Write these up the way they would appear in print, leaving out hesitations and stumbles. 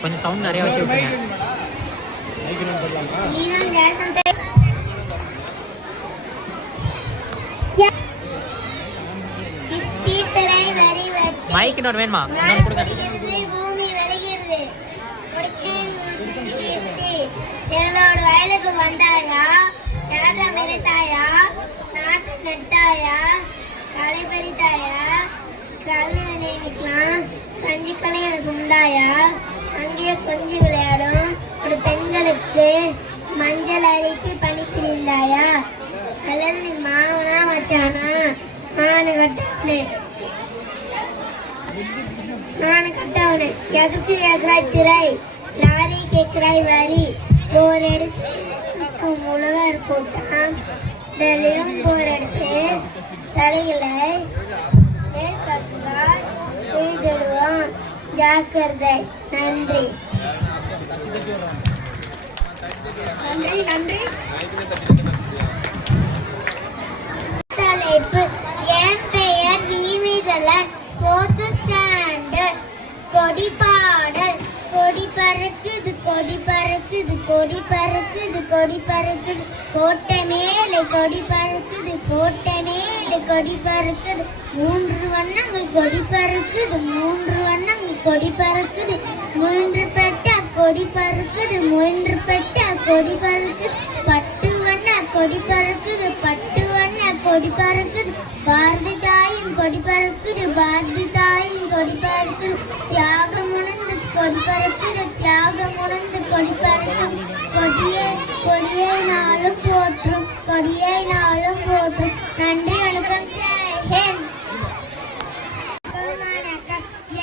கொஞ்சம் சவுண்ட் நிறைய வச்சு விட்டுருங்க. மைக் இன்னொரு வேணுமா? இன்னொரு கொடுங்க. என்னோட வயலுக்கு வந்தாயா, நாட்டை மிதித்தாயா, நாட்டை நட்டாயா, களை பறித்தாயா, கல்வி நினைக்கலாம், கஞ்சி கலைஞருக்கு உண்டாயா, அங்கேயே கொஞ்சம் விளையாடும் ஒரு பெண்களுக்கு மஞ்சள் அரைத்து பணி புரிந்தாயா, அல்லது நீ மாவனா மச்சானா, மானு கட்டவனே எதுக்கு கேட்கிறாய் திரை, லாரி கேட்கிறாய் வரி, போர் எடுத்து உழவர் கூட்டம் டெல்லியும் போர் எடுத்து தலைகளை செய்திடுவோம், ஜாக்கிரதை. நன்றி நன்றி நன்றி. தலைப்பு: என் பெயர் வீமிதலன், 4th ஸ்டாண்டர்ட். கொடி பாடல். கொடி பறக்குது, கொடி பறக்குது, கொடி பறக்குது, கொடி பறக்குது, கோட்டை மேலே கொடி பறக்குது, கோட்டை மேலே கொடி பறக்குது, 3 வண்ணங்கள் கொடி பறக்குது, 3 வண்ணங்கள் கொடி பறக்குது, 3 பெட்டா கொடி பறக்குது, 3 பெட்டா கொடி பறக்குது, 10 வண்ண கொடி பறக்குது, 10 வண்ண கொடி பறக்குது, பாரதி தாயின் கொடி பறக்குது, பாரதி தாயின் கொடி பறக்குது, தியாகம் உணர்ந்து கொடி பறக்குது, தியாகம் உணர்ந்து கொடி பறக்குது, கொடியை கொடியை நாளும் போற்றும், கொடியை நாளும் போற்றும். நன்றி, வணக்கம். ஜெய் ஹிந்த்.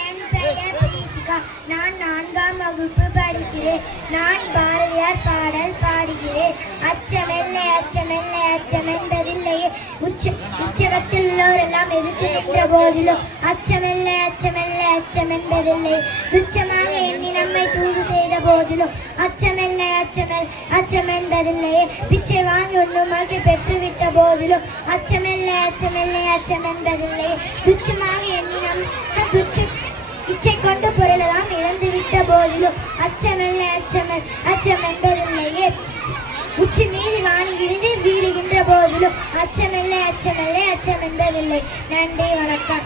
என் பெயர் தீபிகா. நான் 4ஆம் வகுப்பு படிக்கிறேன். நான் பாரதியார் பாடல் பாடுகிறேன். அச்சமெல்லை அச்சமெல்லை அச்சம் என்பதில்லையே, உச்சகத்தில் உள்ளோரெல்லாம் எதிர்த்து நின்ற போதிலும் அச்சமெல்லை அச்சமெல்லை அச்சம் என்பதில்லை, துச்சமாக எண்ணி நம்மை தூது செய்த போதிலும் அச்சமெல்லை அச்சம் என்பதில்லையே, பிச்சை வாங்கி ஒன்றுமாக்கி பெற்றுவிட்ட போதிலும் அச்சமெல்லை அச்சமெல்லை அச்சம் என்பதில்லையே, துச்சமாக எண்ணி நம் இச்சை கொண்டு பொருளெல்லாம் இழந்துவிட்ட போதிலும் அச்சமெல்லை அச்சம் என்பதில்லையே, உச்சி மீறி வாணியிருந்து வீடுகின்ற போதிலும் அச்சமெல்லை அச்சம் என்பதில்லை. நன்றி, வணக்கம்.